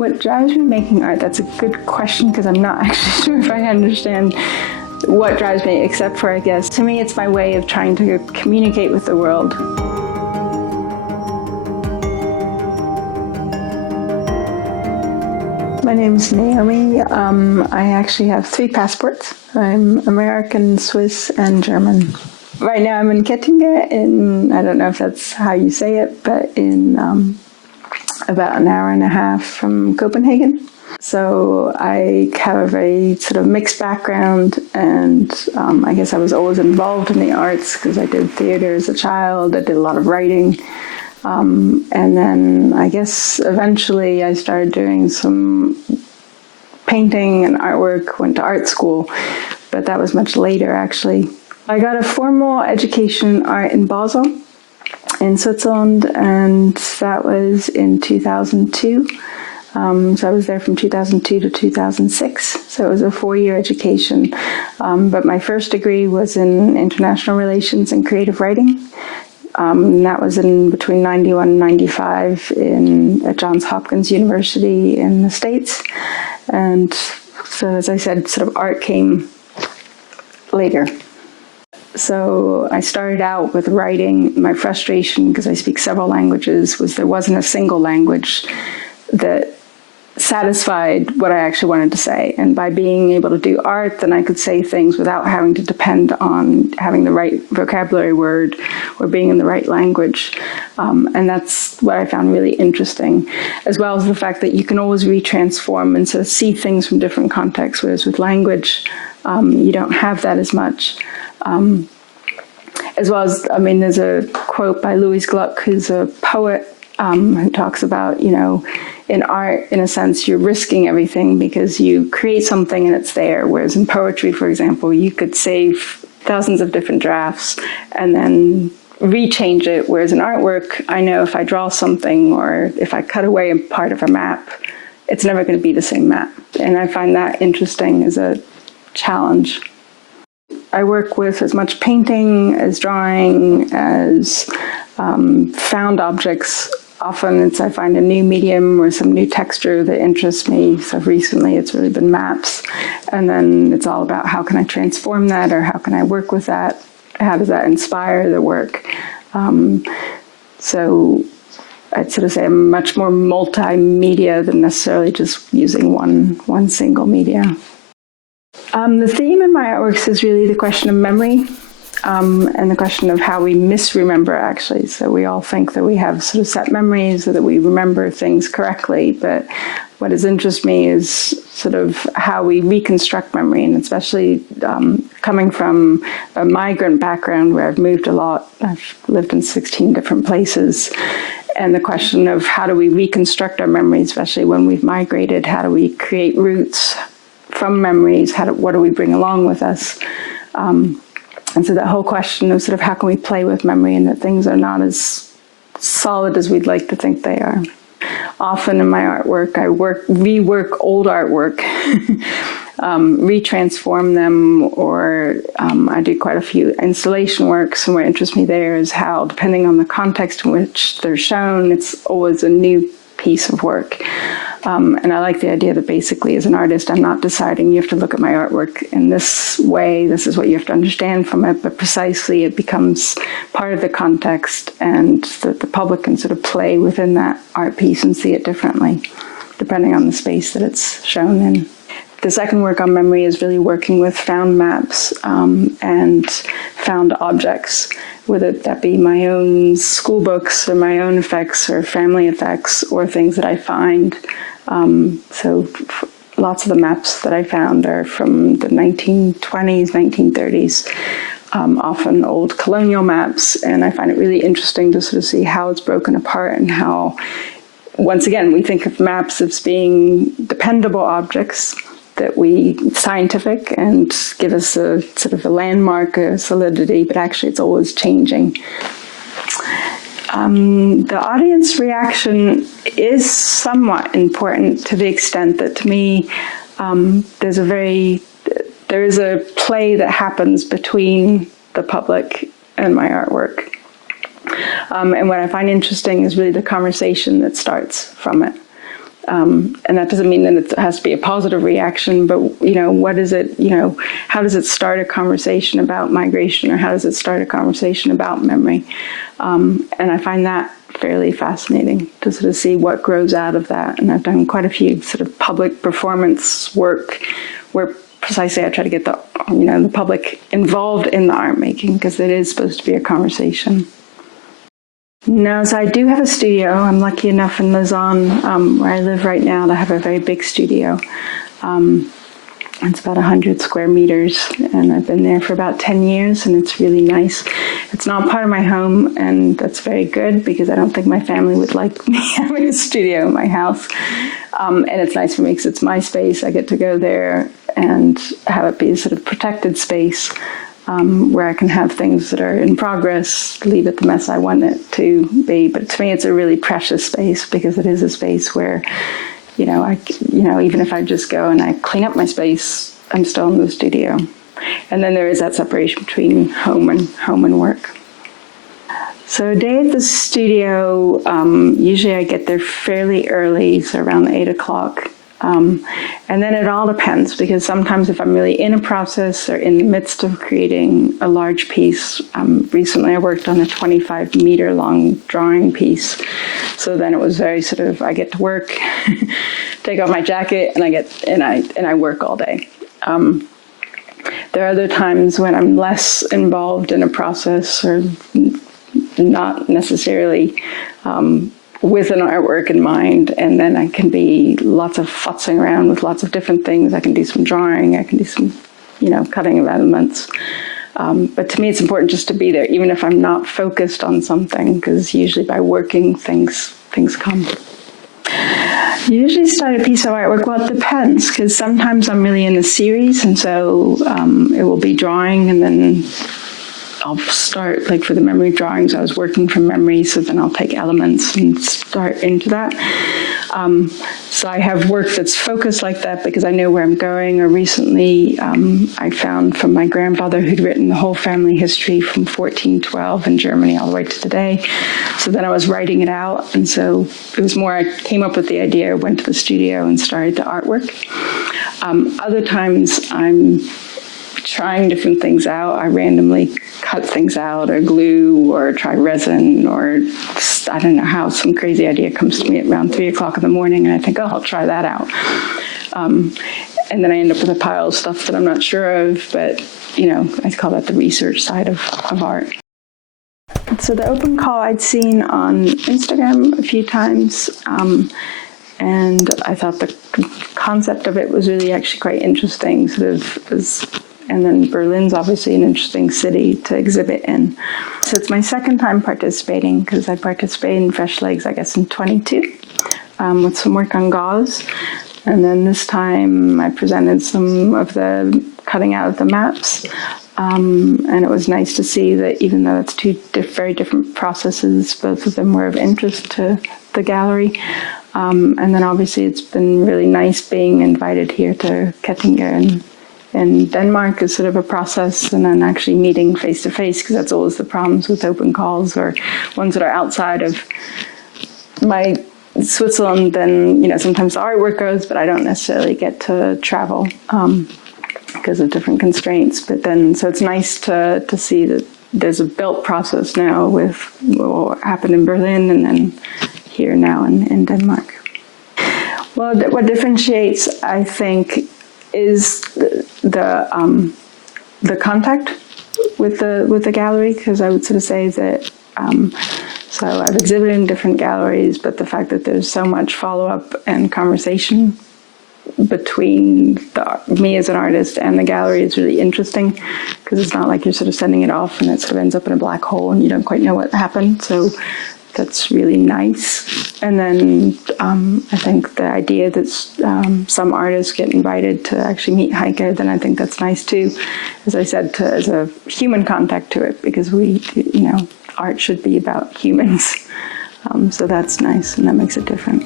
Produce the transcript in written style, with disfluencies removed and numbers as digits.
What drives me making art? That's a good question because I'm not actually sure if I understand what drives me, except for, I guess, to me it's my way of trying to communicate with the world. My name's Naomi. I actually have 3 passports. I'm American, Swiss, and German. Right now I'm in Kettingen in, I don't know if that's how you say it, but in about an hour and a half from Copenhagen. So I have a very sort of mixed background, and I guess I was always involved in the arts because I did theater as a child. I did a lot of writing. And then I guess eventually I started doing some painting and artwork, went to art school, but that was much later actually. I got a formal education in art in Basel in Switzerland, and that was in 2002. So I was there from 2002 to 2006, so it was a 4-year education. But my first degree was in international relations and creative writing. That was in between 91 and 95 at Johns Hopkins University in the States. And so, as I said, sort of art came later. So I started out with writing. My frustration, because I speak several languages, was there wasn't a single language that satisfied what I actually wanted to say. And by being able to do art, then I could say things without having to depend on having the right vocabulary word or being in the right language. And that's what I found really interesting, as well as the fact that you can always retransform and sort of see things from different contexts, whereas with language, you don't have that as much. As well as, I mean, there's a quote by Louise Gluck, who's a poet, who talks about, you know, in art, in a sense, you're risking everything because you create something and it's there. Whereas in poetry, for example, you could save thousands of different drafts and then rechange it. Whereas in artwork, I know if I draw something or if I cut away a part of a map, it's never going to be the same map. And I find that interesting as a challenge. I work with as much painting as drawing as found objects. Often it's I find a new medium or some new texture that interests me. So recently it's really been maps. And then it's all about how can I transform that, or how can I work with that? How does that inspire the work? So I'd sort of say I'm much more multimedia than necessarily just using one single media. The theme in my artworks is really the question of memory. And the question of how we misremember, actually. So we all think that we have sort of set memories or that we remember things correctly, but what has interested me is sort of how we reconstruct memory, and especially coming from a migrant background where I've moved a lot. I've lived in 16 different places. And the question of how do we reconstruct our memories, especially when we've migrated? How do we create roots from memories? What do we bring along with us? And so that whole question of sort of how can we play with memory and that things are not as solid as we'd like to think they are. Often in my artwork, I rework old artwork, retransform them, or I do quite a few installation works. And what interests me there is how, depending on the context in which they're shown, it's always a new piece of work. And I like the idea that basically as an artist, I'm not deciding you have to look at my artwork in this way, this is what you have to understand from it, but precisely it becomes part of the context, and that the public can sort of play within that art piece and see it differently, depending on the space that it's shown in. The second work on memory is really working with found maps and found objects, whether that be my own school books or my own effects or family effects or things that I find. So lots of the maps that I found are from the 1920s, 1930s, often old colonial maps, and I find it really interesting to sort of see how it's broken apart and how, once again, we think of maps as being dependable objects that scientific and give us a sort of a landmark, a solidity, but actually it's always changing. The audience reaction is somewhat important to the extent that, to me, there is a play that happens between the public and my artwork. And what I find interesting is really the conversation that starts from it. and that doesn't mean that it has to be a positive reaction, but, what is it, how does it start a conversation about migration, or how does it start a conversation about memory? And I find that fairly fascinating to sort of see what grows out of that. And I've done quite a few sort of public performance work where precisely I try to get the public involved in the art making, because it is supposed to be a conversation. No, so I do have a studio. I'm lucky enough in Lausanne, where I live right now, to have a very big studio. It's about 100 square meters, and I've been there for about 10 years, and it's really nice. It's not part of my home, and that's very good, because I don't think my family would like me having a studio in my house. And it's nice for me because it's my space. I get to go there and have it be a sort of protected space, where I can have things that are in progress, leave it the mess I want it to be. But to me, it's a really precious space, because it is a space where, even if I just go and I clean up my space, I'm still in the studio. And then there is that separation between home and work. So a day at the studio, usually I get there fairly early, so around 8 o'clock. And then it all depends, because sometimes if I'm really in a process or in the midst of creating a large piece, recently I worked on a 25-meter long drawing piece. So then it was very sort of, I get to work, take off my jacket, and I work all day. There are other times when I'm less involved in a process, or not necessarily with an artwork in mind, and then I can be lots of futzing around with lots of different things. I can do some drawing, I can do some, cutting of elements. But to me, it's important just to be there, even if I'm not focused on something, because usually by working, things come. Usually start a piece of artwork, well, it depends, because sometimes I'm really in a series, and so it will be drawing, and then I'll start, like for the memory drawings, I was working from memory, so then I'll take elements and start into that. So I have work that's focused like that because I know where I'm going. Or recently, I found from my grandfather who'd written the whole family history from 1412 in Germany all the way to today. So then I was writing it out, and so it was more, I came up with the idea, went to the studio and started the artwork. Other times I'm trying different things out. I randomly cut things out, or glue, or try resin, or I don't know how some crazy idea comes to me at around 3 o'clock in the morning, and I think, I'll try that out. And then I end up with a pile of stuff that I'm not sure of, but, I call that the research side of art. So the open call I'd seen on Instagram a few times, and I thought the concept of it was really actually quite interesting, and then Berlin's obviously an interesting city to exhibit in. So it's my second time participating, because I participated in Fresh Legs, I guess, in 22, with some work on gauze. And then this time I presented some of the cutting out of the maps. And it was nice to see that even though it's two very different processes, both of them were of interest to the gallery. And then obviously it's been really nice being invited here to Kettinge in Denmark is sort of a process, and then actually meeting face to face, because that's always the problems with open calls, or ones that are outside of my Switzerland. Then sometimes the artwork goes, but I don't necessarily get to travel because of different constraints. But then, so it's nice to see that there's a built process now with what happened in Berlin, and then here now in Denmark. Well, what differentiates, I think, is the contact with the gallery, because I would sort of say that so I've exhibited in different galleries, but the fact that there's so much follow-up and conversation between me as an artist and the gallery is really interesting, because it's not like you're sort of sending it off and it sort of ends up in a black hole and you don't quite know what happened. So that's really nice. And then I think the idea that some artists get invited to actually meet Heike, then I think that's nice too. As I said, as a human contact to it, because art should be about humans. So that's nice, and that makes it different.